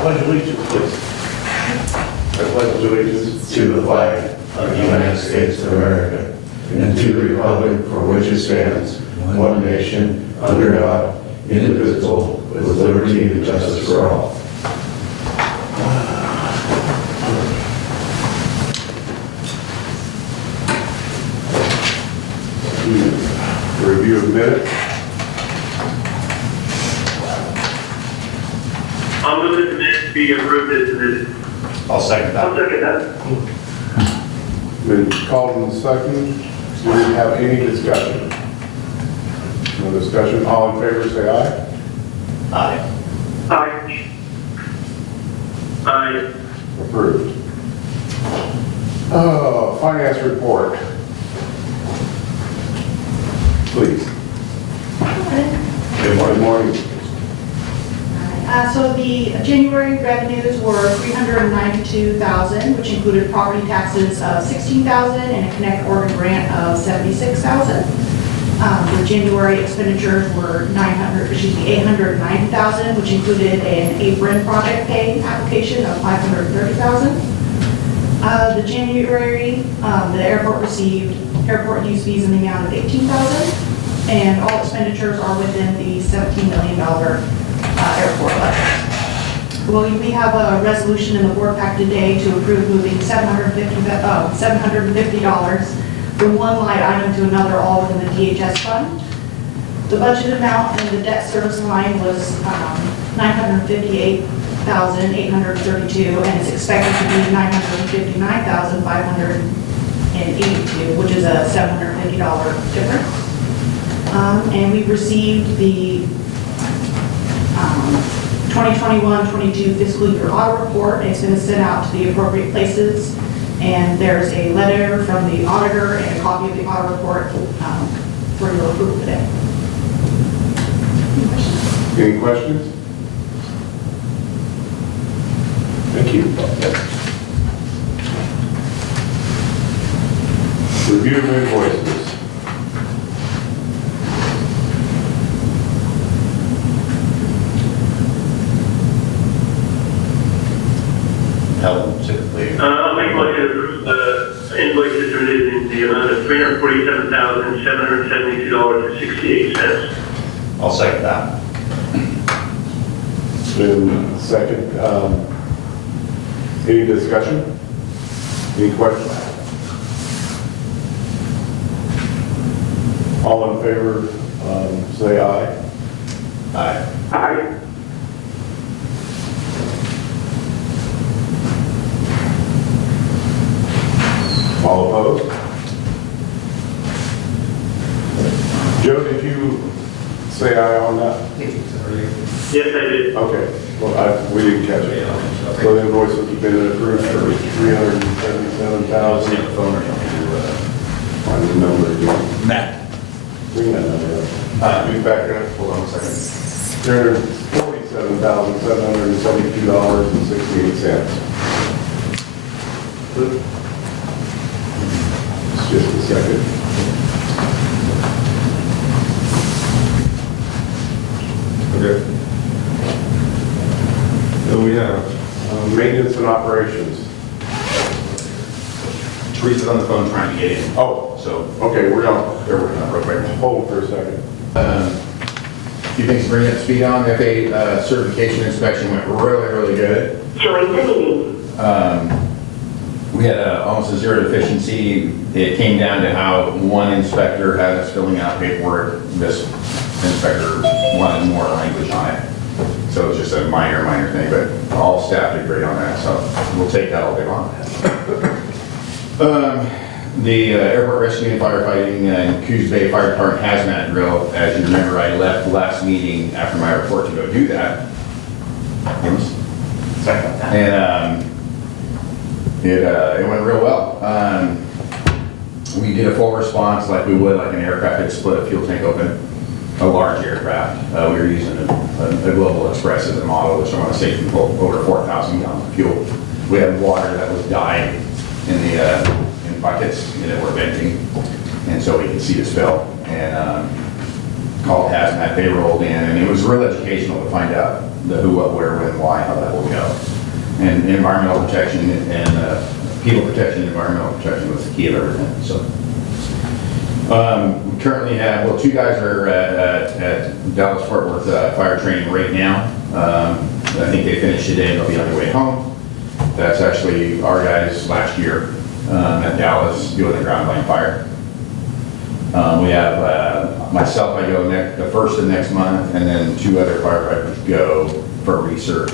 Pledge allegiance, please. I pledge allegiance to the flag of the United States of America and to the republic for which it stands, one nation, under God, indivisible, with liberty and justice for all. Review of minutes. I'll move that the minutes be approved as submitted. I'll second I'll that. second that. Been called in second. Do we have any discussion? No discussion. All in favor, say aye. Aye. Aye. Aye. Approved. Finance report. Please. Good morning. So the January revenues were $392,000, which included property taxes of $16,000 and a Connect Oregon grant of $76,000. The January expenditures were $890,000, which included an apron project pay application of $530,000. The January, the airport received airport use fees in the amount of $18,000, and all expenditures are within the $17 million airport budget. Well, we have a resolution in the board pack today to approve moving $750 from one line item to another, all within the DHS fund. The budget amount in the debt service line was $958,832, and it's expected to be $959,582, which is a $750 difference. And we received the 2021-22 fiscal year audit report. It's been sent out to the appropriate places, and there's a letter from the auditor and a copy of the audit report for your approval today. Any questions? Thank you. Review of invoices. Helen, typically. I'll make a motion to approve the invoices submitted in the amount of $347,772.68. I'll second that. Been second. Any discussion? Any questions? All in favor, say aye. Aye. Aye. All opposed? Joe, did you say aye on that? Yes, I did. Okay, well, we didn't catch it. So the invoices have been approved for $377,000. Find the number again. Matt. Bring that number up. Be back up. Hold on a second. $347,772.68. It's just a second. Okay. So we have Maintenance and operations. Teresa's on the phone trying to get in. Oh, So okay, we're on. they're working on it real quick. Hold for a second. Few things to bring up to speed on. The FAA certification inspection went really good. Join the meeting. We had almost a zero deficiency. It came down to how one inspector had us filling out paperwork. This inspector wanted more language on it. So it was just a minor thing, but all staff did great on that, so we'll take that all day long. The airport rescue and firefighting and Coos Bay Fire Department hazmat drill, as you remember, I left last meeting after my report to go do that. Second. And it went real well. We did a full response like we would like an aircraft had split a fuel tank open, a large aircraft. We were using a Global Express as a model, which I want to say can pull over 4,000 gallons of fuel. We had water that was dying in the in buckets that were venting, and so we could see the spill. And called hazmat, they rolled in, and it was real educational to find out the who, what, where, when, why, how that will go. And environmental protection and people protection, environmental protection was the key of everything, so. We currently have, well, 2 guys are at Dallas Fort Worth fire training right now. I think they finished today, they'll be on their way home. That's actually our guys last year at Dallas doing the ground line fire. We have myself, I go the first of next month, and then 2 other firefighters go for research.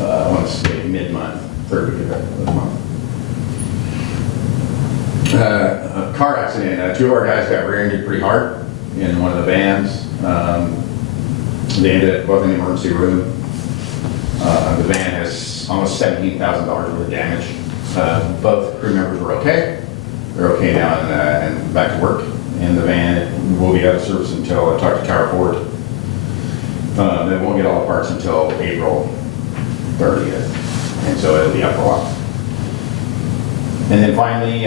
I want to say mid-month, 3rd week of the month. A car accident. 2 of our guys got rear-ended pretty hard in one of the vans. They ended up both in the emergency room. The van has almost $17,000 worth of damage. Both crew members were okay. They're okay now and back to work. And the van will be out of service until I talk to Tower Ford. They won't get all the parts until April 30th. And so it'll be up for a while. And then finally,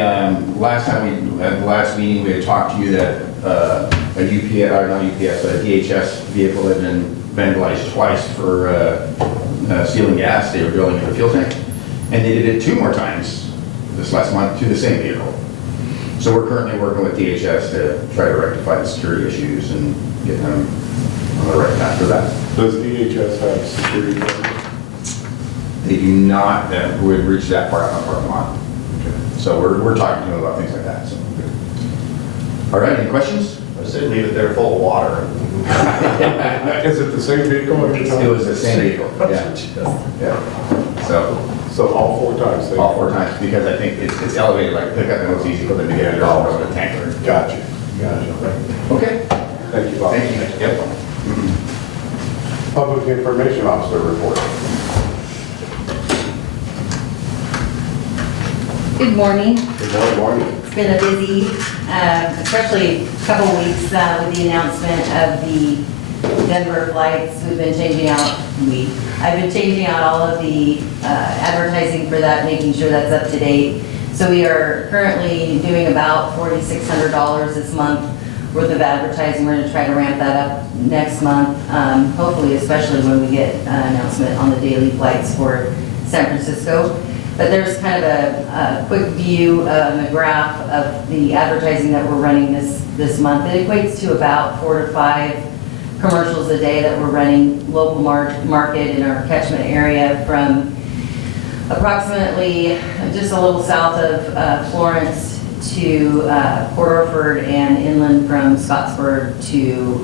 last time at the last meeting, we had talked to you that a UPS, or not UPS, but a DHS vehicle had been vandalized twice for stealing gas. They were drilling in the fuel tank. And they did it 2 more times this last month to the same vehicle. So we're currently working with DHS to try to rectify the security issues and get them on the right path for that. Does DHS have security cameras? They do not, would reach that far out in the parking lot. So we're talking to them about things like that, so. All right, any questions? I said leave it there full of water. Is it the same vehicle every time? It was the same vehicle, yeah. Yeah. So, all 4 times? all 4 times, because I think it's elevated like pickup, and it's easy for them to get under all of the tanker. Gotcha. Okay. Thank you, Bob. Thank you. Yep. Public Information Officer report. Good morning. Good morning. It's been a busy, especially couple weeks with the announcement of the Denver flights. We've been changing out, I've been changing out all of the advertising for that, making sure that's up to date. So we are currently doing about $4,600 this month worth of advertising. We're going to try to ramp that up next month, hopefully, especially when we get an announcement on the daily flights for San Francisco. But there's kind of a quick view and a graph of the advertising that we're running this month. It equates to about 4 to 5 commercials a day that we're running local market in our catchment area from approximately just a little south of Florence to Port Orford and inland from Scottsburg to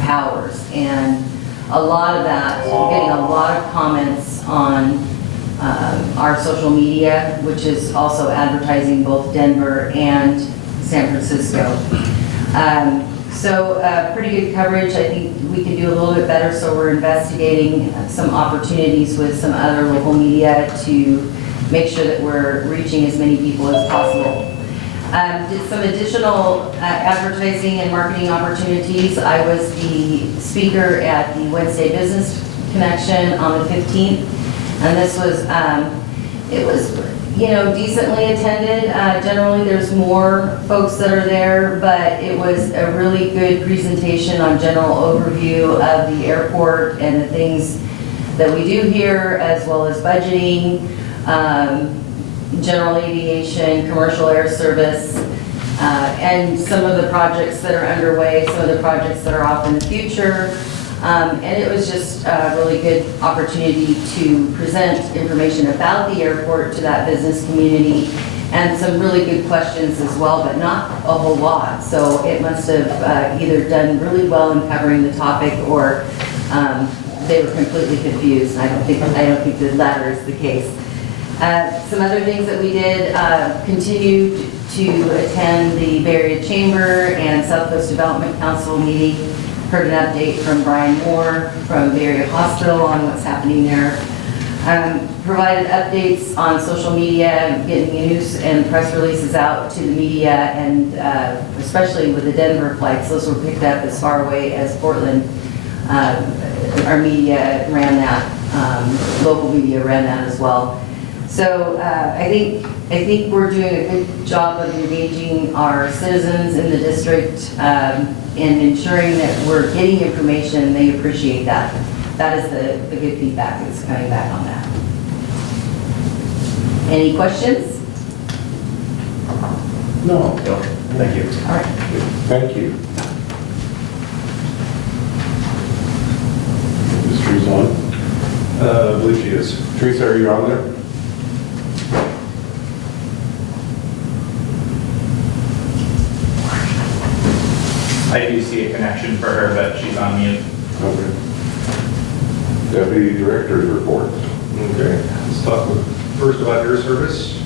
Powers. And a lot of that, we're getting a lot of comments on our social media, which is also advertising both Denver and San Francisco. So pretty good coverage. I think we can do a little bit better, so we're investigating some opportunities with some other local media to make sure that we're reaching as many people as possible. Did some additional advertising and marketing opportunities. I was the speaker at the Wednesday Business Connection on the 15th. And this was, it was, decently attended. Generally, there's more folks that are there, but it was a really good presentation on general overview of the airport and the things that we do here, as well as budgeting, general aviation, commercial air service, and some of the projects that are underway, some of the projects that are off in the future. And it was just a really good opportunity to present information about the airport to that business community, and some really good questions as well, but not a whole lot. So it must have either done really well in covering the topic, or they were completely confused. I don't think the latter is the case. Some other things that we did, continued to attend the Bay Area Chamber and South Coast Development Council meeting. Heard an update from Brian Moore from Bay Area Hospital on what's happening there. Provided updates on social media, getting news and press releases out to the media, and especially with the Denver flights, those were picked up as far away as Portland. Our media ran that, local media ran that as well. So I think we're doing a good job of engaging our citizens in the district and ensuring that we're getting information. They appreciate that. that is the good feedback that's coming back on that. Any questions? No. Thank you. All right. Thank you. Is Teresa on? I believe she is. Teresa, are you on there? I do see a connection for her, but she's on mute. Okay. Deputy Director's report. Okay, let's talk first about air service.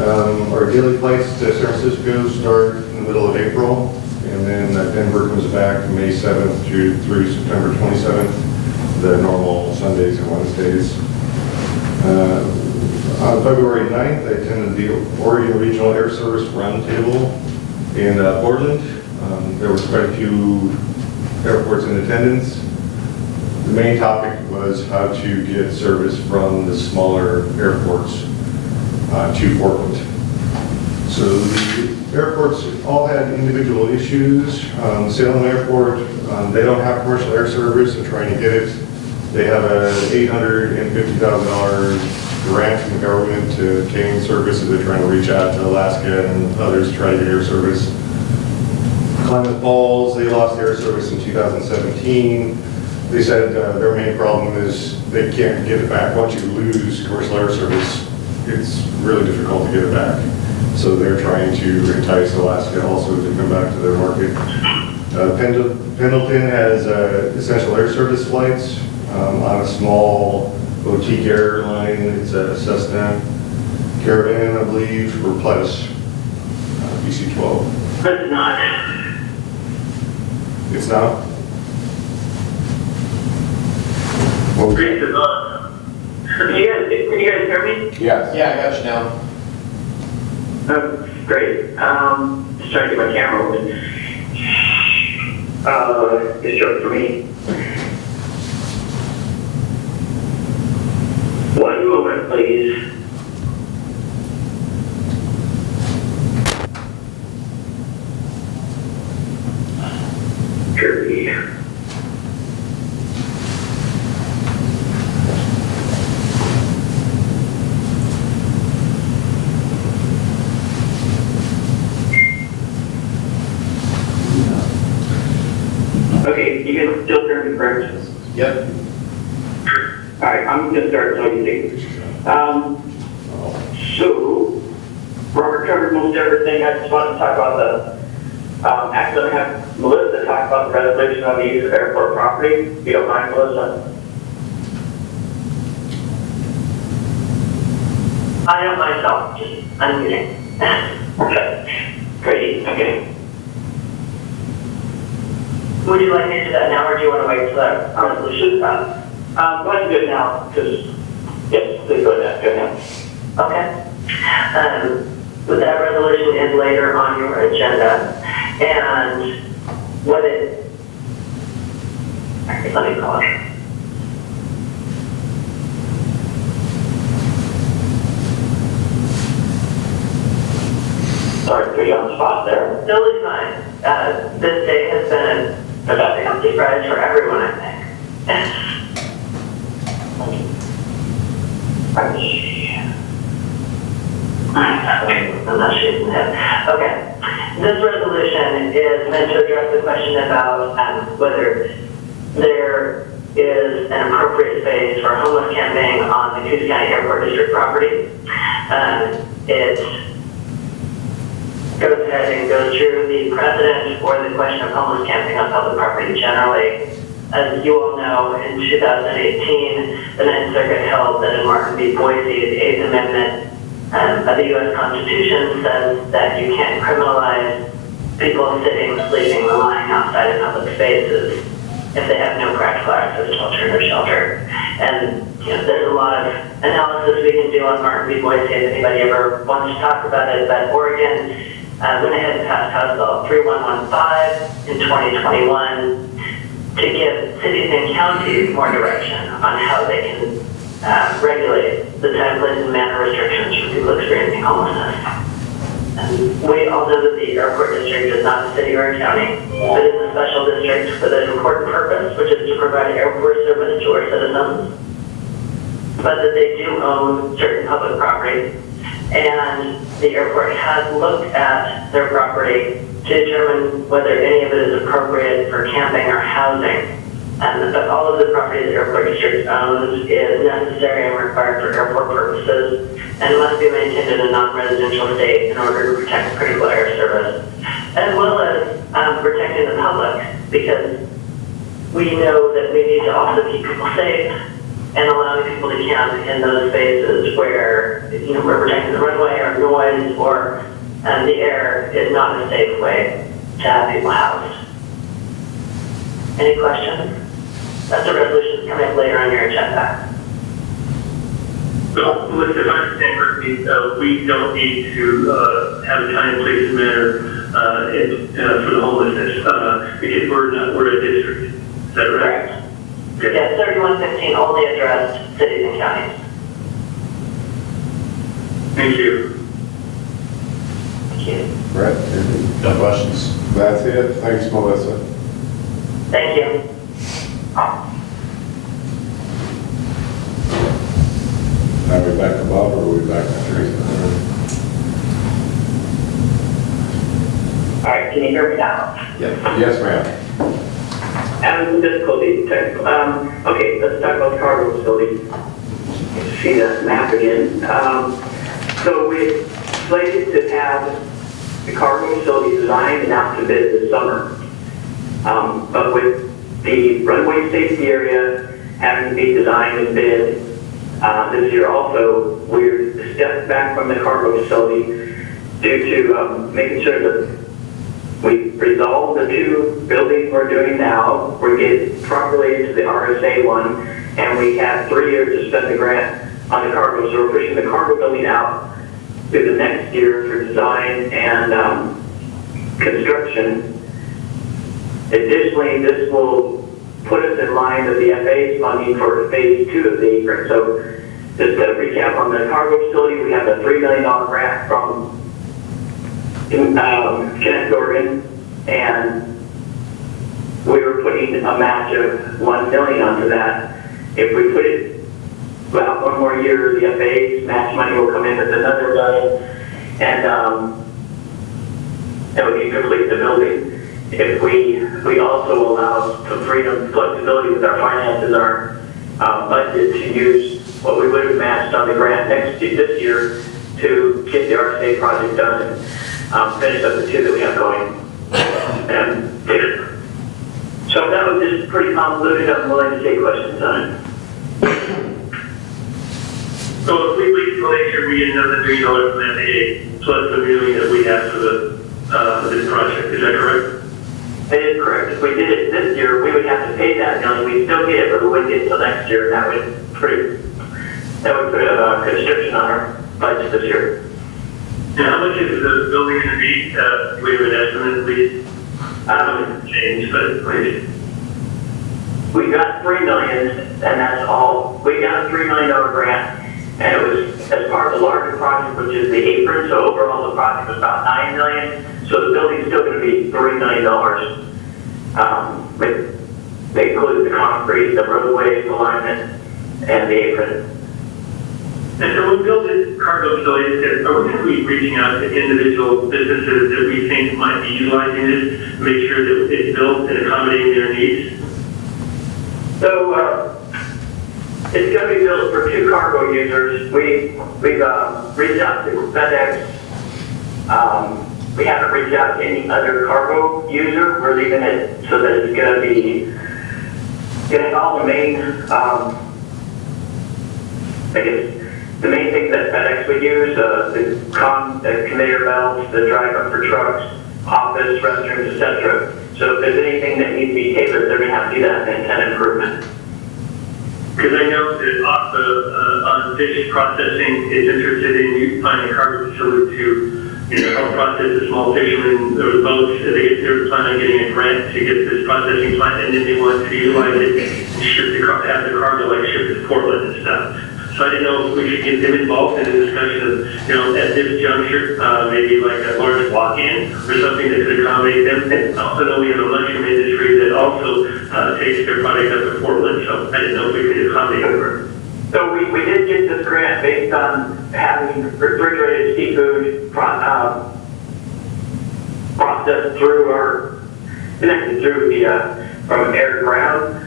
Our daily flights to San Francisco start in the middle of April, and then Denver comes back May 7th through September 27th, the normal Sundays and Wednesdays. On February 9th, I attended the Oregon Regional Air Service Roundtable in Portland. There was quite a few airports in attendance. The main topic was how to get service from the smaller airports to Portland. So the airports all had individual issues. Salem Airport, they don't have commercial air service. They're trying to get it. They have a $850,000 grant from the government to obtain services. They're trying to reach out to Alaska and others to try to get air service. Klamath Falls, they lost air service in 2017. They said their main problem is they can't get it back. Once you lose commercial air service, it's really difficult to get it back. So they're trying to entice Alaska also to come back to their market. Pendleton has essential air service flights on a small boutique airline. It's a Cessna Caravan, I believe, for Pledis, DC-12. But not. It's not? What was Great that? is on. Can you guys hear me? Yes. Yeah, I got you now. Great. Just trying to get my camera open. It's short for me. One moment, please. Kirby. Okay, you can still hear me, correct? Yep. All right, I'm gonna start so you think. So, Robert covered most everything. I just want to talk about the, actually, I'm gonna have Melissa talk about the resolution on the use of airport property, if you don't mind, Melissa. I don't myself, just unmuting. Okay, great, okay. Would you like me to do that now, or do you want to wait till that resolution is done? Why don't you do it now, because, yes, please go ahead, go ahead. Okay. With that resolution is later on your agenda, and what it, let me call it. Sorry, put you on the spot there. Totally fine. This day has been a happy surprise for everyone, I think. I'm not shaking my head. Okay. This resolution is meant to address the question about whether there is an appropriate space for homeless camping on the Coos County Airport District property. It goes ahead and goes through the precedent for the question of homeless camping on public property generally. As you all know, in 2018, the Ninth Circuit held that in Martin v. Boise, the Eighth Amendment of the U.S. Constitution says that you can't criminalize people sitting, sleeping, or lying outside of public spaces if they have no practical access to alternative shelter. And there's a lot of analysis we can do on Martin v. Boise if anybody ever wants to talk about it, but Oregon went ahead and passed House Bill 3115 in 2021 to give cities and counties more direction on how they can regulate the time, place, and manner restrictions for people experiencing homelessness. We all know that the airport district is not a city or a county, but is a special district with an important purpose, which is to provide airport service to our citizens. But that they do own certain public property, and the airport has looked at their property to determine whether any of it is appropriate for camping or housing. But all of the property the airport district owns is necessary and required for airport purposes and must be maintained in a non-residential state in order to protect critical air service, as well as protecting the public, because we know that we need to also keep people safe and allowing people to camp in those spaces where, we're protecting the runway or noise or the air is not a safe way to have people housed. Any questions? That's a resolution coming up later on your agenda. So, Melissa, if I understand correctly, we don't need to have a time, place, and manner for the homelessness because we're a district. Is that right? Correct. Okay. Yes, 3115 only addressed cities and counties. Thank you. Thank you. Brett? No questions? That's it. Thanks, Melissa. Thank you. Are we back to Bob or are we back to Teresa? All right, can you hear me now? Yes, ma'am. Having some difficulty technical. Okay, let's talk about the cargo facility. See that map again. So we're slated to have the cargo facility designed and out to bid this summer. But with the runway safety area having to be designed and bid this year also, we're stepped back from the cargo facility due to making sure that we resolve the two buildings we're doing now. We get properly into the RSA one, and we have 3 years to spend the grant on the cargo. So we're pushing the cargo building out to the next year for design and construction. Additionally, this will put us in line with the FAA's funding for phase 2 of the apron. So just to recap on the cargo facility, we have a $3 million grant from Connect Oregon, and we were putting a match of $1 million onto that. If we put it about 1 more year, the FAA's match money will come in with another $1 million, and that would be complete the building. If we also allow some freedom, flexibility with our finances, our budget to use what we would have matched on the grant this year to get the RSA project done and finish up the 2 that we have going. And so that was just pretty convoluted. I'm willing to take questions on it. So if we wait till next year, we get another $1 million from FAA plus the $1 million that we have for this project. Is that correct? It is correct. If we did it this year, we would have to pay that $1 million. We'd still get it, but we wouldn't get it until next year. That would put a constriction on our budget this year. Yeah, how much is the building going to be? Do we have an estimate, please? I don't know if it's changed, but please. We got $3 million, and that's all. We got a $3 million grant, and it was as part of the larger project, which is the apron. So overall, the project was about $9 million. So the building's still going to be $3 million. They include the concrete, the roadways, alignment, and the apron. And so when we build this cargo facility, are we going to be reaching out to individual businesses that we think might be utilizing this to make sure that it's built and accommodating their needs? So it's going to be built for 2 cargo users. We've reached out to FedEx. We haven't reached out to any other cargo user. We're leaving it so that it's going to be getting all the main, the main things that FedEx would use, the conveyor belts, the drive-up for trucks, office, restrooms, etc. So if there's anything that needs to be tailored, they're going to have to do that in an improvement. Because I know that on fish processing is interested in finding a cargo facility to help process the small fishermen or boats. They're planning on getting a grant to get this processing plant, and then they want to utilize it and have the cargo like shipped to Portland and stuff. So I didn't know if we should get them involved in the discussion of, at this juncture, maybe like a large walk-in or something that could accommodate them. And also know we have a mushroom industry that also takes their product up to Portland, so I didn't know if we could accommodate them. So we did get this grant based on having refrigerated seafood processed through or connected through the, from air to ground.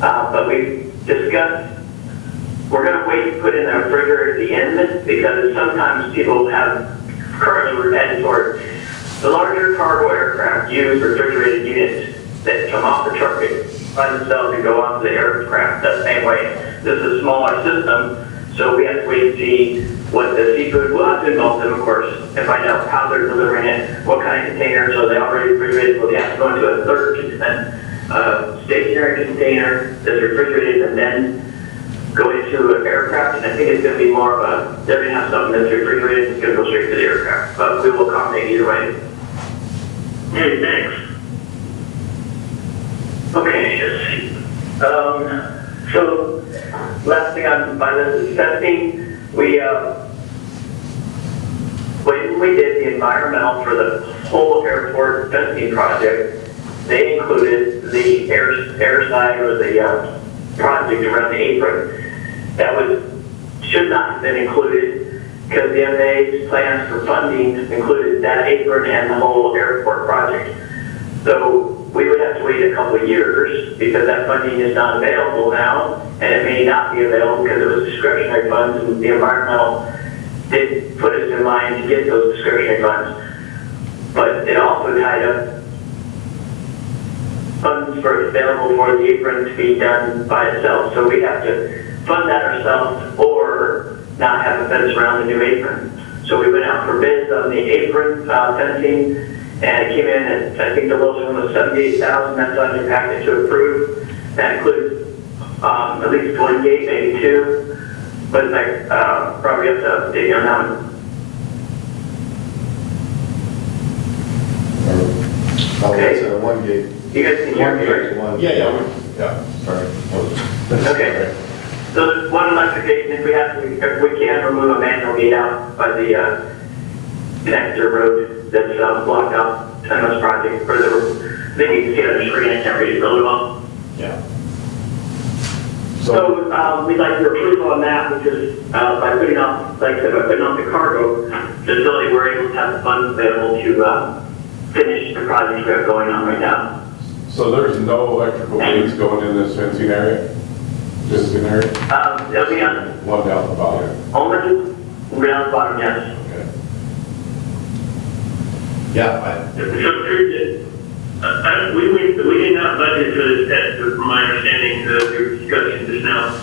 But we discussed, we're gonna wait to put in the refrigerator at the end because sometimes people have, currently we're heading toward the larger cargo aircraft use refrigerated units that come off the truck by themselves and go onto the aircraft that same way. This is a smaller system, so we have to wait and see what the seafood, we'll have to involve them, of course, and find out how they're delivering it, what kind of container, so they already refrigerated, so they have to go into a third stationary container that's refrigerated and then go into an aircraft, and I think it's gonna be more of a, they're gonna have something that's refrigerated, it's gonna go straight to the aircraft, but we will accommodate either way. Hey, thanks. Okay, let's see. So, last thing on my list is testing. When we did the environmental for the whole airport testing project, they included the air side or the project around the apron. That should not have been included because the FAA's plans for funding included that apron and the whole airport project. So we would have to wait a couple of years because that funding is not available now, and it may not be available because it was discretionary funds, and the environmental did put us in line to get those discretionary funds. But it also tied up funds for available for the apron to be done by itself. So we have to fund that ourselves or not have a fence around the new apron. So we went out for bids on the apron fencing, and it came in at, I think the lowest one was $78,000. That's on your packet to approve. That includes at least one gate, maybe two, but like probably up to update on that one. Okay, so one gate. You guys can hear me, right? One. Yeah, sorry. Okay. So there's one electrification, if we can remove a manual gate out by the connector road that's blocked out on this project, or then you can see it on the screen, I can't read it really well. Yeah. So we'd like your approval on that, which is by putting off, like I said, by putting off the cargo facility, we're able to have the funds available to finish the project we have going on right now. So there's no electrical gates going in this fencing area? Just in area? It'll be on, One down the bottom? only around the bottom, yes. Okay. Yeah, So Drew, we did not budget for this test, from my understanding of your discussion just now.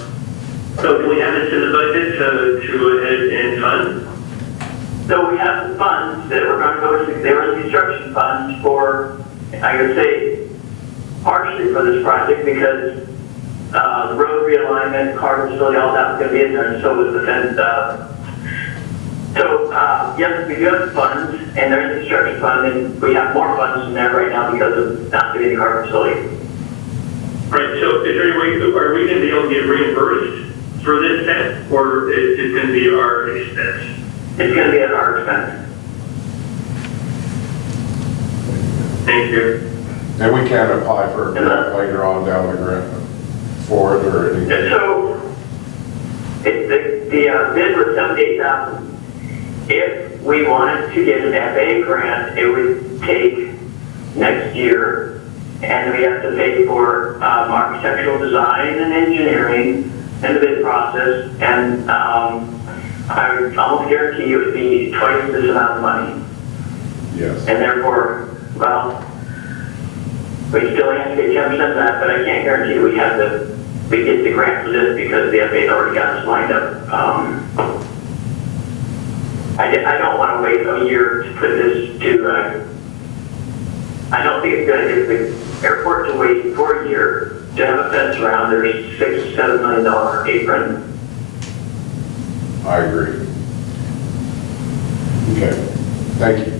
So do we have this in the budget to go ahead and fund? So we have the funds that we're going to go to, there were construction funds for, I would say, partially for this project because the road realignment, cargo facility, all that was going to be in there, and so was the fence. Yes, we do have the funds, and there's a construction fund, and we have more funds in there right now because of not getting the cargo facility. Right, so is there any way, are we going to be able to get reimbursed for this test, or is it going to be our expense? It's going to be at our expense. Thank you. And we can't apply for a grant later on down the grant for it or anything? And so, the bid was $78,000. If we wanted to get an FAA grant, it would take next year, and we have to pay for architectural design and engineering and the bid process, and I would almost guarantee you it would be twice this amount of money. Yes. And therefore, well, we still have to get 10% of that, but I can't guarantee we get the grant for this because the FAA's already got us lined up. I don't want to wait a year to put this to, I don't think it's good if the airport to wait for a year to have a fence around their $6 to $7 million apron. I agree. Okay, thank you.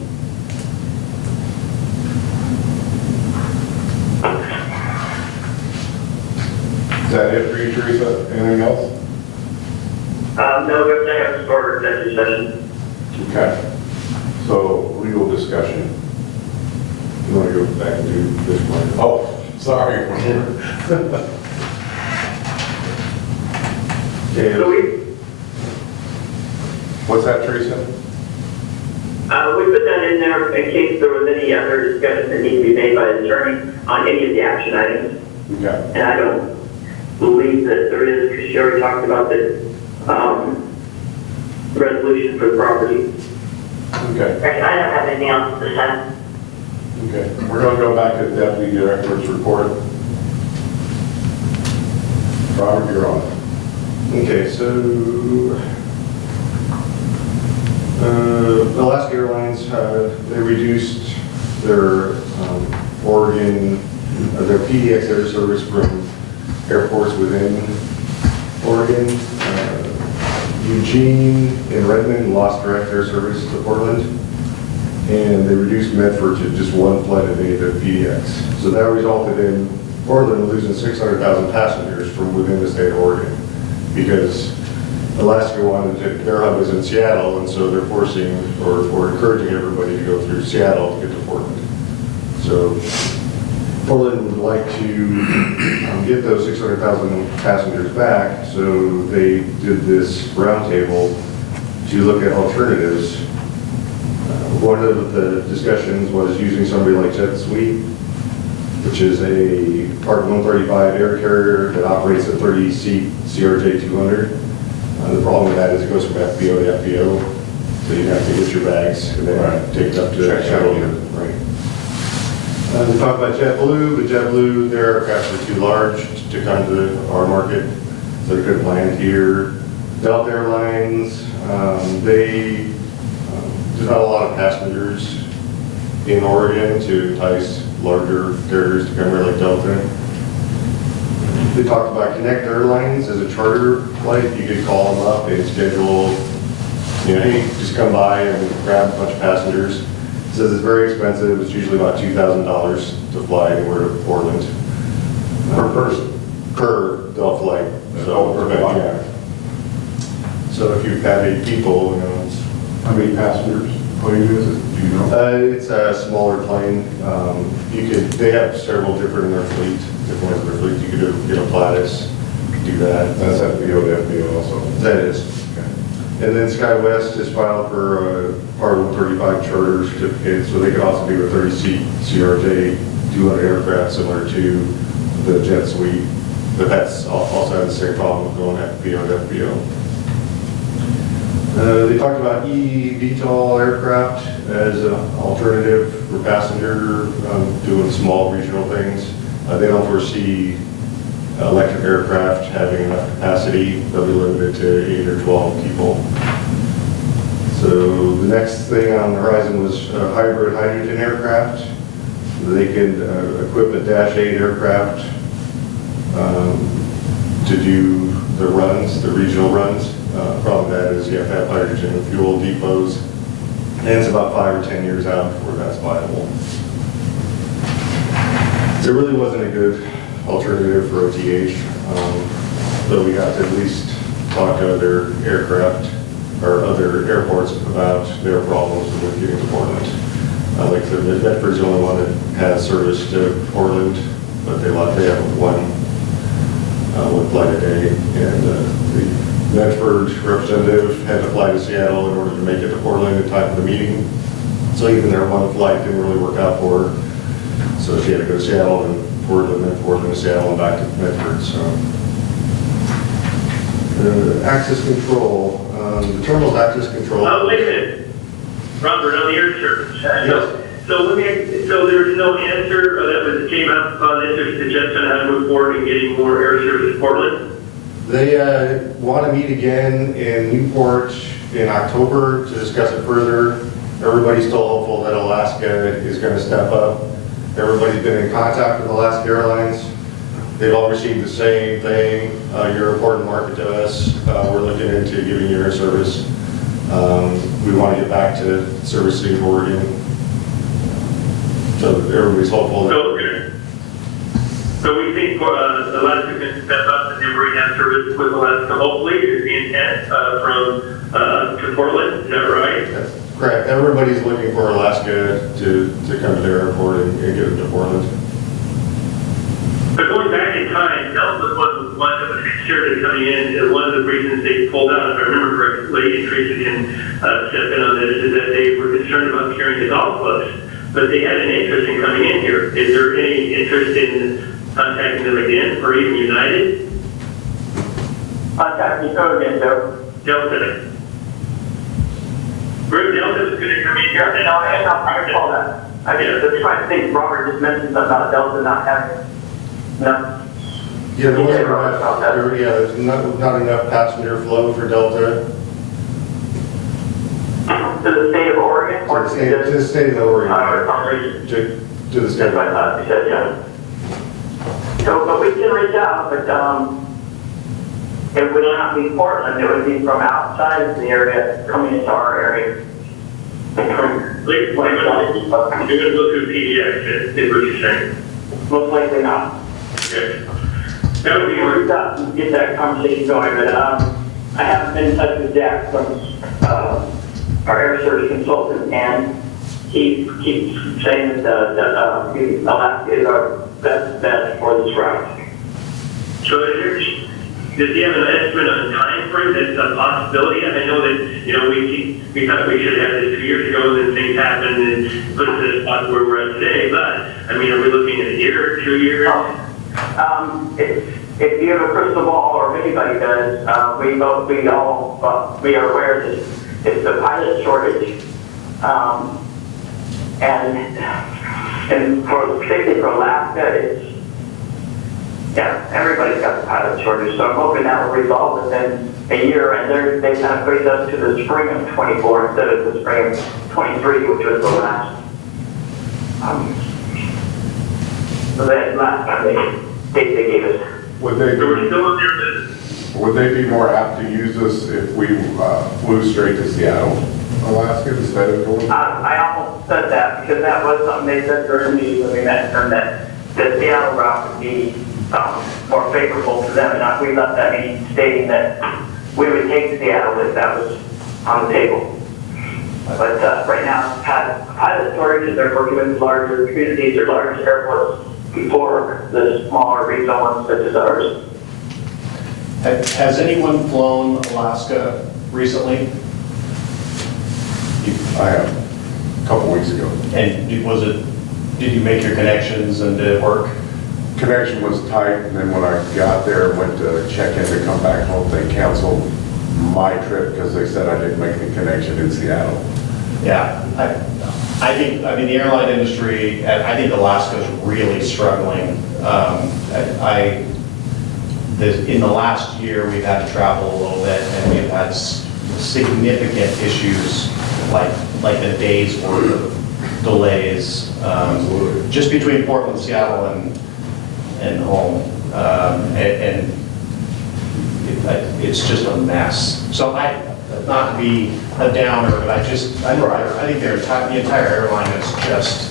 Is that it for you, Teresa? Anything else? No, we have to start executive session. Okay. So legal discussion. You want to go back and do this one? Oh, sorry. Okay, So we What's that, Teresa? put that in there in case there was any other discussion that needs to be made by the attorney on any of the action items. Okay. And I don't believe that there is, because she already talked about the resolution for the property. Okay. I don't have anything else to say. Okay. We're going to go back to the deputy director's report. Robert, you're on. Okay, so Alaska Airlines, they reduced their Oregon, their PDX air service from airports within Oregon. Eugene and Redmond lost direct air service to Portland, and they reduced Medford to just one flight a day to PDX. So that resulted in Portland losing 600,000 passengers from within the state of Oregon, because Alaska wanted to, their hub is in Seattle, and so they're forcing or encouraging everybody to go through Seattle to get to Portland. So Portland would like to get those 600,000 passengers back, so they did this roundtable to look at alternatives. One of the discussions was using somebody like JetSuite, which is a Part 135 air carrier that operates a 30-seat CRJ-200. The problem with that is it goes from FBO to FBO, so you have to get your bags and then take it up to Check shuttle. out. Right. We talked about JetBlue, but JetBlue, their aircraft were too large to come to our market, so they couldn't land here. Delta Airlines, there's not a lot of passengers in Oregon to entice larger carriers to come here like Delta. They talked about Connect Airlines as a charter flight. You could call them up and schedule, hey, just come by and grab a bunch of passengers. It says it's very expensive. It's usually about $2,000 to fly anywhere to Portland. Per person? Per Delta flight. Oh, per flight. Yeah. So if you've had 8 people, it's How many passengers plane is it? Do you know? it's a smaller plane. They have several different in their fleet, different ones in their fleet. You could get a Platus, do that. That's FBO to FBO also. That is. And then SkyWest is filed for a Part 135 charter certificate, so they could also do a 30-seat CRJ-200 aircraft similar to the JetSuite, but that's also has the same problem with going FBO to FBO. They talked about eVTOL aircraft as an alternative for passenger, doing small regional things. They don't foresee electric aircraft having enough capacity. They'll be limited to 8 or 12 people. So the next thing on the horizon was hybrid hydrogen aircraft. They could equip a Dash 8 aircraft to do the runs, the regional runs. Problem with that is you have to have hydrogen fuel depots, and it's about 5 or 10 years out before that's viable. There really wasn't a good alternative for OTH, but we got to at least talk to other aircraft or other airports about their problems with getting to Portland. Like I said, Medford's the only one that has service to Portland, but they have one flight a day, and the Medford representative had to fly to Seattle in order to make it to Portland in time for the meeting. So even their one flight didn't really work out for her. So she had to go to Seattle and Portland, then Portland to Seattle and back to Medford. So access control, the terminal's access control. Oh, wait a minute. Robert, on the air service. Yes. So there's no answer that came out on this to suggest on how to move forward in getting more air service to Portland? They want to meet again in Newport in October to discuss it further. Everybody's still hopeful that Alaska is going to step up. Everybody's been in contact with Alaska Airlines. They've all received the same thing. You're an important market to us. We're looking into giving you air service. We want to get back to servicing Oregon. So everybody's hopeful. Okay. So we think Alaska can step up and then we're going to have service with Alaska, hopefully, is the intent to Portland, is that right? That's correct. Everybody's looking for Alaska to come to their airport and get them to Portland. But going back in time, Delta was one that was considered coming in, and one of the reasons they pulled out, if I remember correctly, and Tracy can step in on this, is that they were concerned about carrying the golf clubs, but they had an interest in coming in here. Is there any interest in contacting them again, or even United? Contact me, go again, Joe. Delta. Delta's going to come in here. I recall that. I mean, that's why I think Robert just mentioned something about Delta not having, no. Yeah, there wasn't enough, there's not enough passenger flow for Delta To the state of Oregon? to the state of Oregon. Region. To the state. That's what I thought you said, yeah. So, but we can reach out, but, it would not be Portland, it would be from outside the area, coming into our area. You're going to go through PDX, is what you're saying. Most likely not. Okay. That would be We'll more. get that conversation going, but, I haven't been in touch with Jack from, our air service consultant, and he keeps saying that, Alaska is our best bet for this route. So does he have an estimate on time frame? That's a possibility. I know that, we thought we should have this 2 years ago, and then things happened and put us in the spot where we're at today. But, I mean, are we looking at a year, 2 years? If you have a crystal ball, or if anybody does, we are aware that it's the pilot shortage, and particularly for Alaska, everybody's got the pilot shortage, so I'm hoping that will resolve within a year, and they kind of pushed us to the spring of 24 instead of the spring of 23, which was the last time they gave us. Would they So we're be, still in their business. would they be more apt to use us if we flew straight to Seattle, Alaska, instead of going? I almost said that because that was something they said during the meeting when we met them, that the Seattle route would be more favorable to them, and we left that meeting stating that we would take Seattle if that was on the table. But right now, pilot shortage, and they're working with larger communities or larger airports before the smaller regional ones such as ours. Has anyone flown Alaska recently? I have, a couple weeks ago. And did you make your connections and did it work? Connection was tight, and then when I got there, went to check in to come back home, they canceled my trip because they said I didn't make the connection in Seattle. Yeah, I think, the airline industry, I think Alaska's really struggling. In the last year, we've had to travel a little bit, and we've had significant issues, like a day's worth of delays, just between Portland, Seattle, and home. And it's just a mess. So not to be a downer, but I think the entire airline is just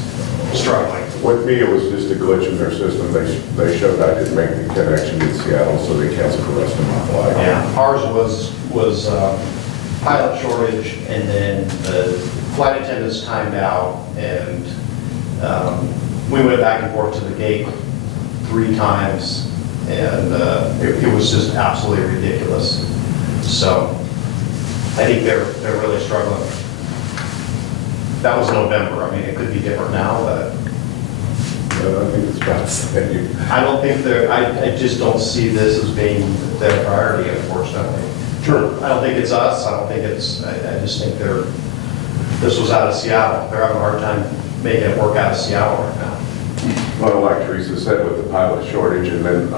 struggling. With me, it was just a glitch in their system. They showed I didn't make the connection in Seattle, so they canceled the rest of my flight. Yeah, ours was pilot shortage, and then the flight attendants timed out, and we went back and forth to the gate 3 times, and it was just absolutely ridiculous. So I think they're really struggling. That was November. I mean, it could be different now, but I think it's about the same. I don't think I just don't see this as being their priority, unfortunately. Sure. I don't think it's us. I don't think it's, I just think this was out of Seattle. They're having a hard time making it work out of Seattle right now. Well, like Teresa said, with the pilot shortage, and then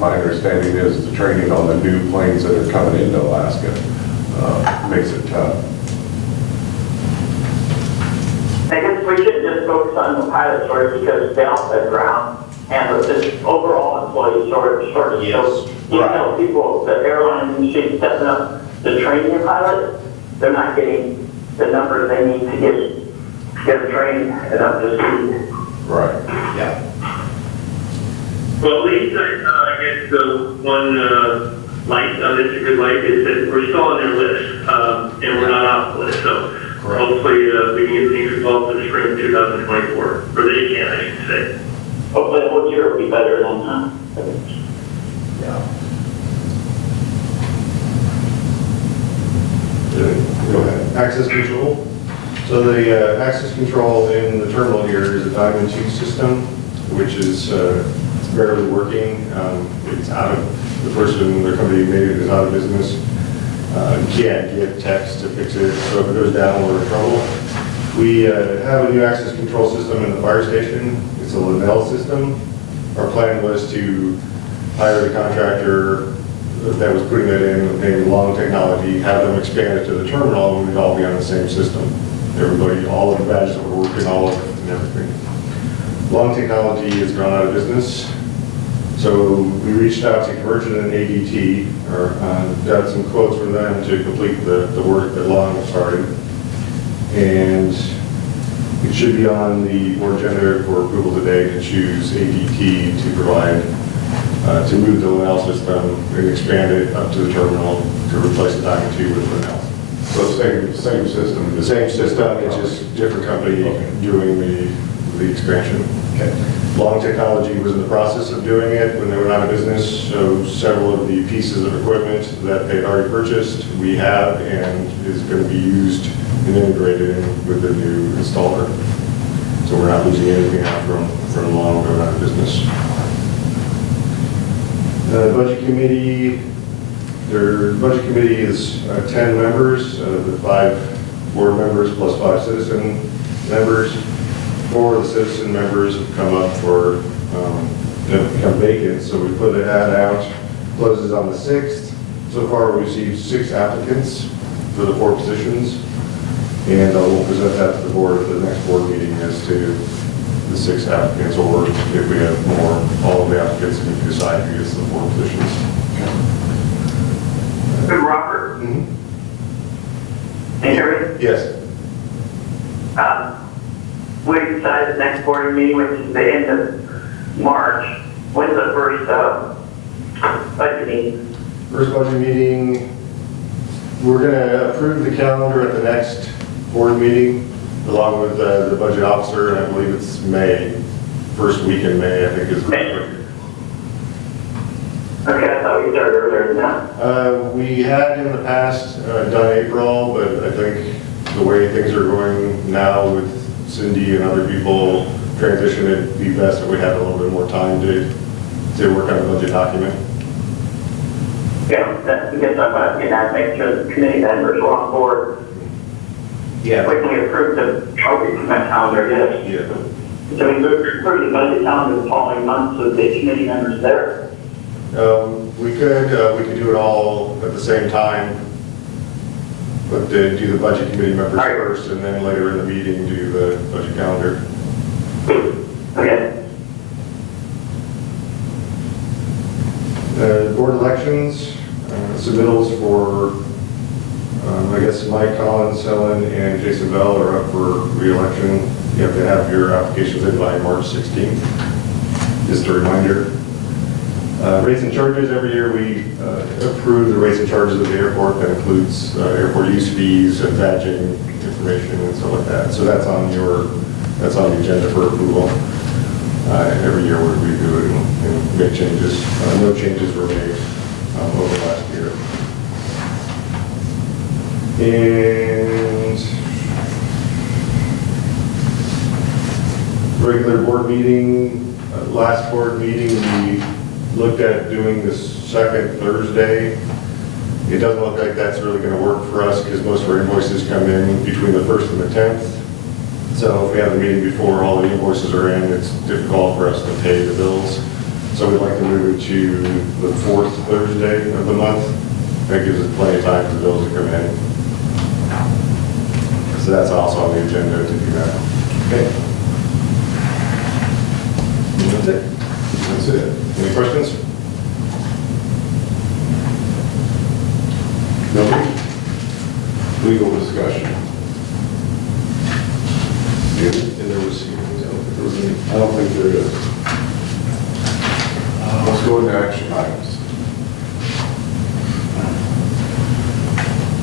my understanding is the training on the new planes that are coming into Alaska makes it tough. I guess we should just focus on the pilot shortage because Delta ground and this overall employee shortage. Yes. So you tell people, the airline industry is stepping up to train your pilot, they're not getting the numbers they need to get them trained and up to speed. Right. Yeah. Well, at least I guess the one light, that's a good light, is that we're still on their list, and we're not off the list, so Correct. hopefully we can get things resolved in the spring of 2024, or they can, I should say. Hopefully the whole year will be better than Yeah. Go ahead. Access control. So the access control in the terminal here is a Diamond 2 system, which is barely working. It's out of, the person, the company who made it is out of business. Can't get techs to fix it, so if it goes down, we're in trouble. We have a new access control system in the fire station. It's a Linnell system. Our plan was to hire the contractor that was putting that in, named Long Technology, have them expand it to the terminal, and we'd all be on the same system. Everybody, all of the badges that were working, all of it and everything. Long Technology has gone out of business, so we reached out to Convergent and ADT, or got some quotes from them to complete the work that Long started. And it should be on the board agenda for approval today to choose ADT to provide, to move the Linnell system and expand it up to the terminal to replace the Diamond 2 with Linnell. So same system? The same system, it's just different company doing the expansion. Okay. Long Technology was in the process of doing it when they went out of business, so several of the pieces of equipment that they'd already purchased, we have and is going to be used and integrated in with the new installer. So we're not losing anything out from Long going out of business. The Budget Committee, their Budget Committee is 10 members, the 5 board members plus 5 citizen members. 4 of the citizen members have come up for, have become vacant, so we put an ad out, closes on the 6th. So far, we received 6 applicants for the 4 positions, and we'll present that to the board at the next board meeting as to the 6 applicants, or if we have more, all of the applicants can decide who gets the 4 positions. Hey, Robert, Mhm. can you hear me? Yes. We decided the next board meeting, which is the end of March. When's the first budget meeting? First budget meeting, we're going to approve the calendar at the next board meeting, along with the budget officer, and I believe it's May, first week in May, I think is. May. Okay, I thought we started earlier than that. We had in the past done April, but I think the way things are going now with Cindy and other people transition, it'd be best if we had a little bit more time to work on the budget document. Yeah, that's because I'm going to get that, make sure the committee members are on board. Yeah. Quickly approve the calendar, yes. Yeah. So we approve the budget calendar the following month, so the committee members there. We could do it all at the same time, but do the budget committee members All right. first, and then later in the meeting, do the budget calendar. Okay. Board elections, submittals for, I guess Mike Collins, Helen, and Jason Bell are up for re-election. You have to have your applications in by March 16th, just a reminder. Rates and charges, every year we approve the rates and charges of the airport. That includes airport use fees and badging information and stuff like that. So that's on the agenda for approval. Every year we review it and make changes. No changes were made over last year. And regular board meeting, last board meeting, we looked at doing this second Thursday. It doesn't look like that's really going to work for us because most of our invoices come in between the 1st and the 10th. So if we have the meeting before all the invoices are in, it's difficult for us to pay the bills. So we'd like to move it to the 4th Thursday of the month. That gives us plenty of time for the bills to come in. So that's also on the agenda to do that. Okay. And that's it. That's it. Any questions? Nobody? Legal discussion. And there was, I don't think there is. Let's go into action items.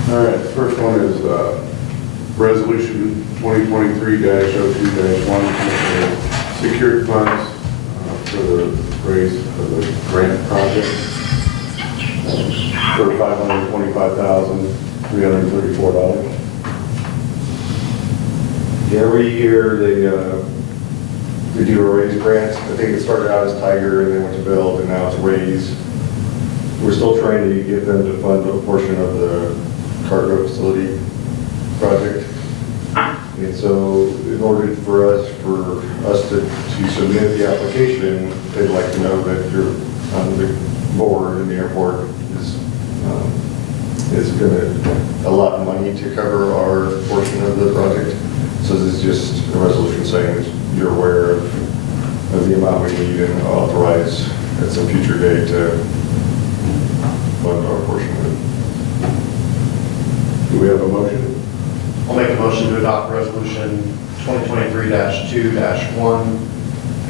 All right, the first one is Resolution 2023-02-1, secured funds for the raise of the grant project for $525,334. Every year, they do a raise grant. I think it started out as Tiger, and then went to Build, and now it's Raise. We're still trying to get them to fund a portion of the cargo facility project. And so in order for us to submit the application, they'd like to know that you're on the board and the airport is going to allot money to cover our portion of the project. So this is just a resolution saying that you're aware of the amount we need and authorize at some future date to fund our portion of it. Do we have a motion? I'll make a motion to adopt resolution 2023-2-1,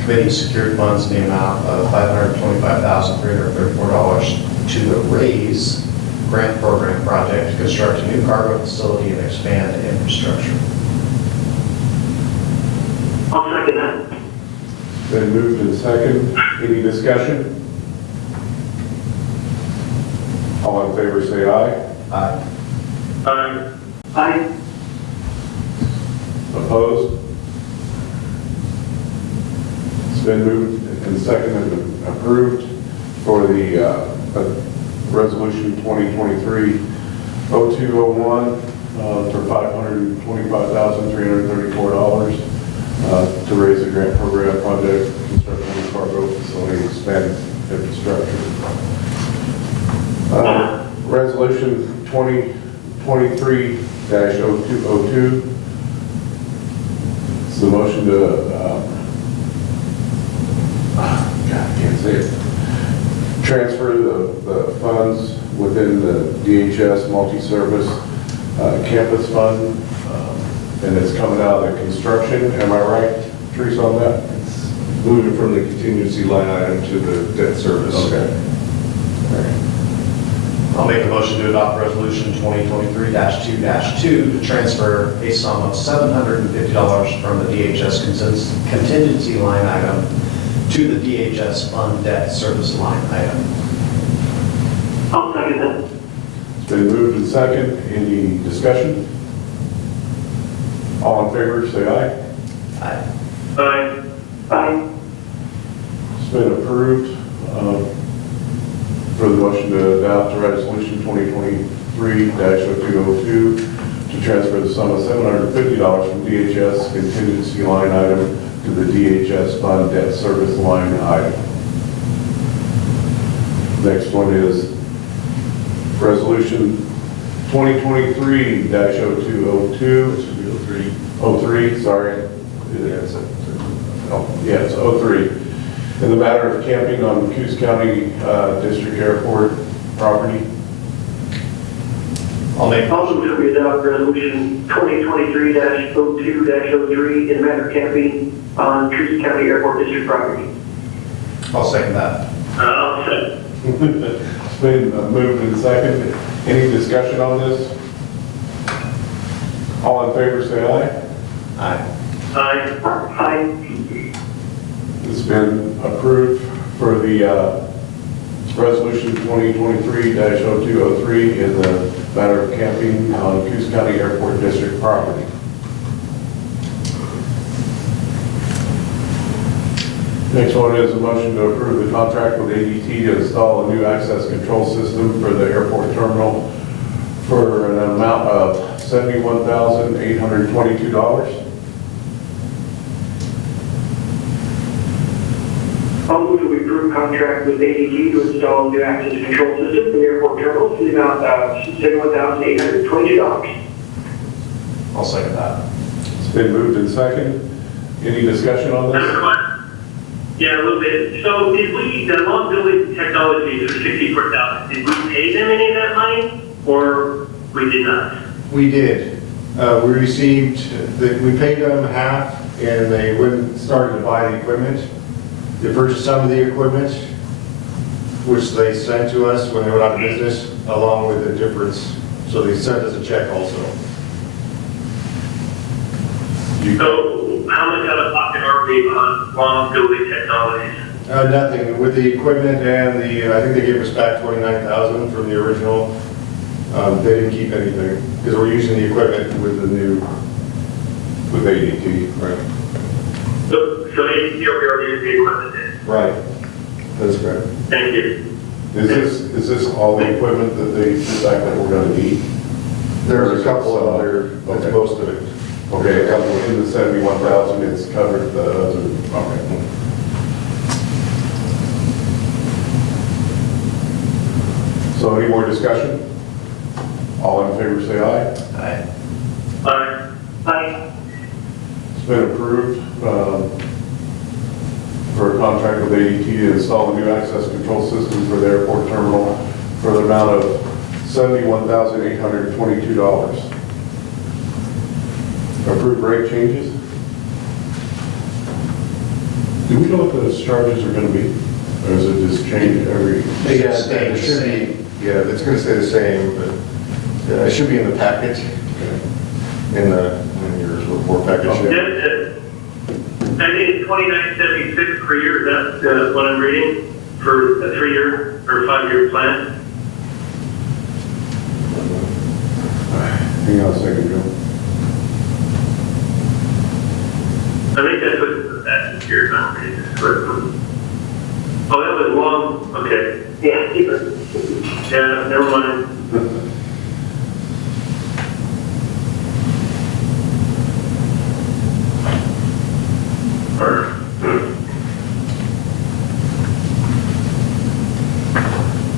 committing secured funds in the amount of $525,334 to the RAISE grant program project to construct a new cargo facility and expand infrastructure. I'll second that. Been moved and second. Any discussion? All in favor, say aye. Aye. Aye. Opposed? It's been moved and seconded and approved for the resolution 2023-0201 for $525,334 to raise the grant program project, construct a new cargo facility, expand infrastructure. Resolution 2023-0202. It's the motion to, God, I can't say it. Transfer the funds within the DHS multi-service campus fund, and it's coming out of the construction. Am I right, Teresa, on that? It's moving from the contingency line item to the debt service. Okay. All right. I'll make a motion to adopt resolution 2023-2-2 to transfer a sum of $750 from the DHS contingency line item to the DHS fund debt service line item. I'll second that. It's been moved and second. Any discussion? All in favor, say aye. Aye. Aye. Aye. It's been approved for the motion to adopt resolution 2023-0202 to transfer the sum of $750 from DHS contingency line item to the DHS fund debt service line item. Next one is resolution 2023-0202. 03, sorry. Yeah, it's 03. In the matter of camping on Coos County District Airport property. I'll make a Also, motion. to adopt resolution 2023-02-03 in matter of camping on Coos County Airport District property. I'll second that. I'll second. It's been moved and seconded. Any discussion on this? All in favor, say aye. Aye. Aye. Aye. It's been approved for the resolution 2023-0203 in the matter of camping on Coos County Airport District property. Next one is a motion to approve the contract with ADT to install a new access control system for the airport terminal for an amount of $71,822. I'll move to approve contract with ADT to install new access control system for the airport terminal for the amount of $71,822. I'll second that. It's been moved and seconded. Any discussion on this? Yeah, a little bit. So did we, the Long Building Technologies for $64,000, did we pay them any of that money or we did not? We did. We received, we paid them half, and they went and started to buy the equipment. They purchased some of the equipment, which they sent to us when they went out of business, along with the difference. So they sent us a check also. So how much out of pocket are we on Long Building Technologies? Nothing, with the equipment and I think they gave us back 29,000 from the original. They didn't keep anything, because we're using the equipment with the new, With ADT. right. So ADT will be able to use the equipment then? Right. That's correct. Thank you. Is this all the equipment that they decide that we're gonna need? There's a couple of there, that's Okay. most of it. Okay, a couple in the 71,000, it's covered the other, okay. So any more discussion? All in favor, say aye. Aye. Aye. It's been approved for a contract with ADT to install a new access control system for the airport terminal for the amount of $71,822. Approved rate changes? Do we know what those charges are going to be? Or is it just change every? Yeah, it should be, yeah, it's going to stay the same, but it should be in the package, in your report package. I think it's 2976 per year, that's what I'm reading, for a 3-year or 5-year plan. Hang on a second, Joe. I think that's what that's here. Oh, that was long, okay. Yeah, cheaper. Yeah, never mind.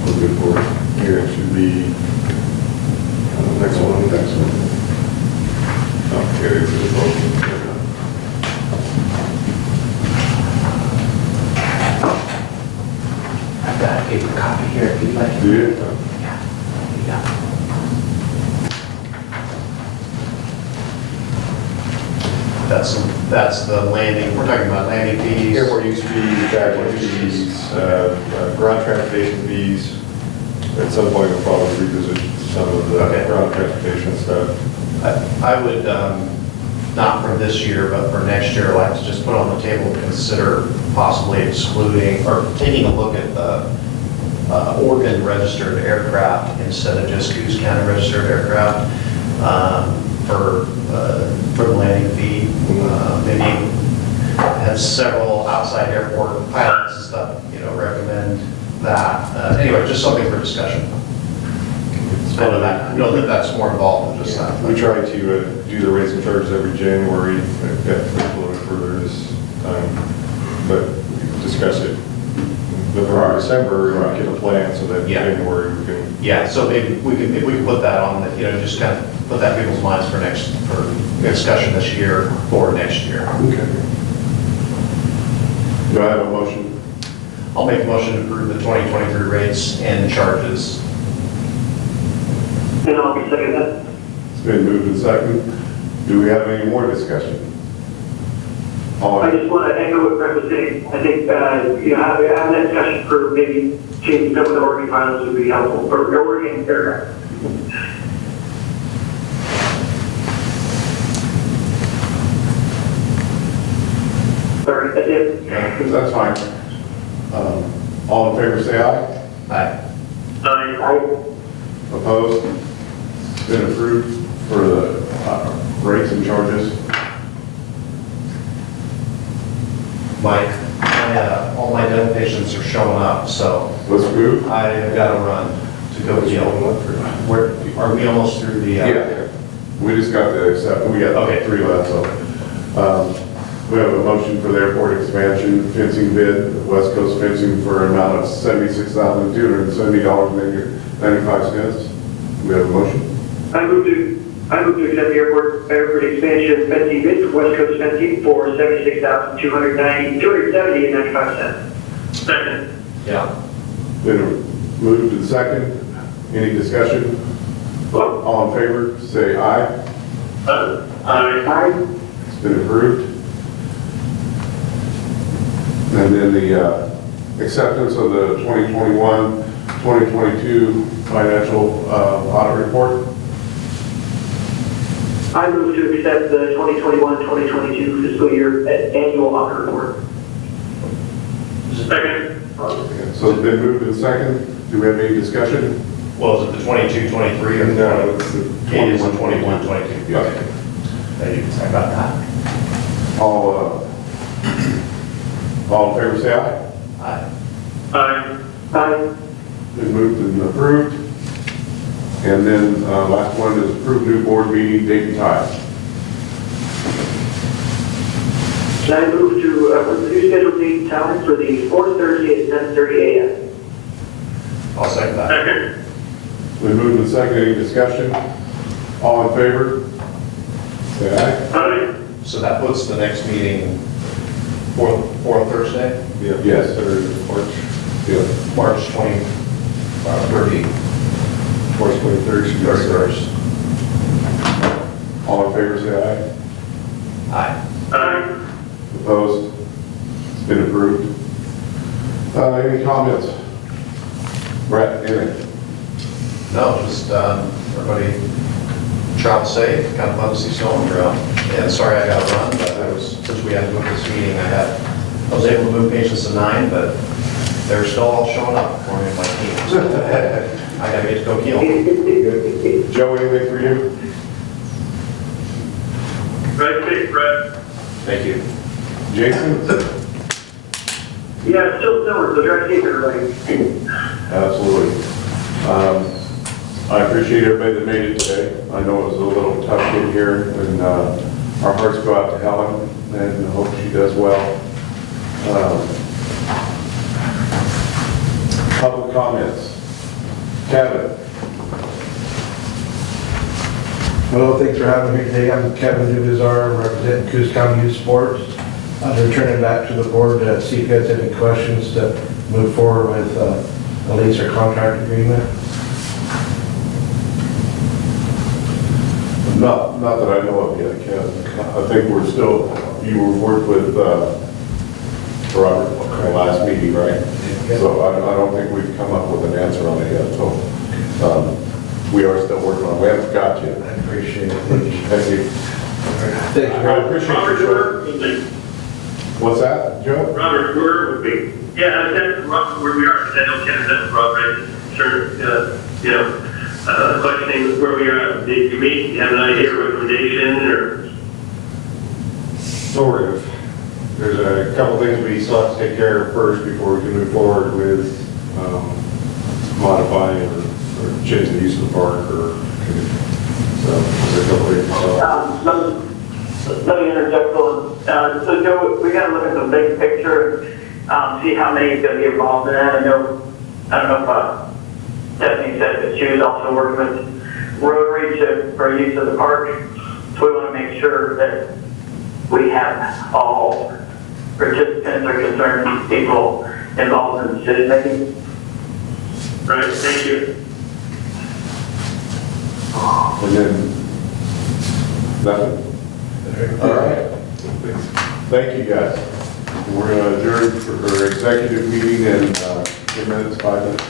We're good for it. Here, it should be, next one. Oh, here it is. I've got a paper copy here if you'd like. Do you? Yeah. That's the landing, we're talking about landing fees. Airport use fees, baggage fees, ground transportation fees. At some point, we'll probably revisit some of the Okay. ground transportation stuff. I would, not for this year, but for next year, like to just put on the table, consider possibly excluding, or taking a look at the Oregon registered aircraft instead of just Coos County registered aircraft for the landing fee. Maybe have several outside airport pilots and stuff, recommend that. Anyway, just something for discussion. I know that that's more involved than just that. We try to do the rates and charges every January, got a little bit further this time, but we can discuss it. November, December, and get a plan so that Yeah. January we can. Yeah, so maybe we could put that on, just kind of put that in people's minds for discussion this year for next year. Okay. Do I have a motion? I'll make a motion to approve the 2023 rates and charges. And I'll be second that. It's been moved and seconded. Do we have any more discussion? All I in- just want to echo what Brett was saying. I think, having that discussion for maybe changing some of the Oregon pilots would be helpful, or Oregon aircraft. Sorry, that's it. That's fine. All in favor, say aye. Aye. Aye. Opposed? It's been approved for the rates and charges. Mike, all my dental patients are showing up, so Let's move. I have got to run to go deal. Where, are we almost through the? Yeah. We just got the accept, we got, okay, 3 left, so. We have a motion for the airport expansion fencing bid, West Coast Fencing for an amount of $76,270.95. We have a motion. I move to accept the airport expansion fencing bid for West Coast Fencing for $76,270.95. Second. Yeah. Been moved and second. Any discussion? All in favor, say aye. Aye. It's been approved. And then the acceptance of the 2021-2022 financial audit report. I move to accept the 2021-2022 fiscal year annual audit report. Second. So it's been moved in second. Do we have any discussion? Well, is it the 22, 23, or the No, it's the It is the 21, 22. Yeah. Okay. Now you can talk about that. All in favor, say aye. Aye. Aye. Aye. Been moved and approved. And then last one is approved new board meeting date and time. And I move to approve the new scheduled date and time for the fourth Thursday at 10:30 a.m. I'll second that. Second. Been moved and seconded. Any discussion? All in favor? Say aye. Aye. So that puts the next meeting fourth Thursday, Yeah, Yes. Saturday, March Yeah. March 20, 30, 23rd. should be 31st. All in favor, say aye. Aye. Aye. Opposed? It's been approved. Any comments? Brett, anything? No, just everybody travel safe, kind of fun to see snow on the ground. And sorry I got to run, but since we had to move this meeting, I was able to move patients to 9, but they're still all showing up for me in my team. So I got to get to go kill them. Joe, anything for you? Right, safe, Brett. Thank you. Jason? Yeah, it's still summer, so drive safe, everybody. Absolutely. I appreciate everybody that made it today. I know it was a little tough getting here, and our hearts go out to Helen, and I hope she does well. Public comments. Kevin? Well, thanks for having me here today. I'm Kevin Duvizar, representing Coos County Youth Sports. I'm returning back to the board to see if you guys have any questions to move forward with a lease or contract agreement. Not that I know of yet, Kevin. I think we're still, you were worked with Robert at the last meeting, right? So I don't think we've come up with an answer on it yet, so we are still working on it. We haven't got you. I appreciate it. Thank you. Thank you. I appreciate Robert, your where show. would be? What's that, Joe? Robert, where would be? Yeah, that's where we are, because I know Ken, that's Robert, sure, questioning where we are. Did you meet, you have an idea, recommendation, or? Sort of. There's a couple things we still have to take care of first before we can move forward with modifying or changing the use of the park or, so there's a couple things. Let me interject, Phil. So Joe, we gotta look at the big picture, see how many is gonna be involved in that. I don't know if Stephanie said that she was also working with Rotary for use of the park. So we wanna make sure that we have all participants or concerned people involved in decision making. Right, thank you. And then, nothing? All right. Thank you, guys. We're going to adjourn for our executive meeting in 10 minutes, 5 minutes.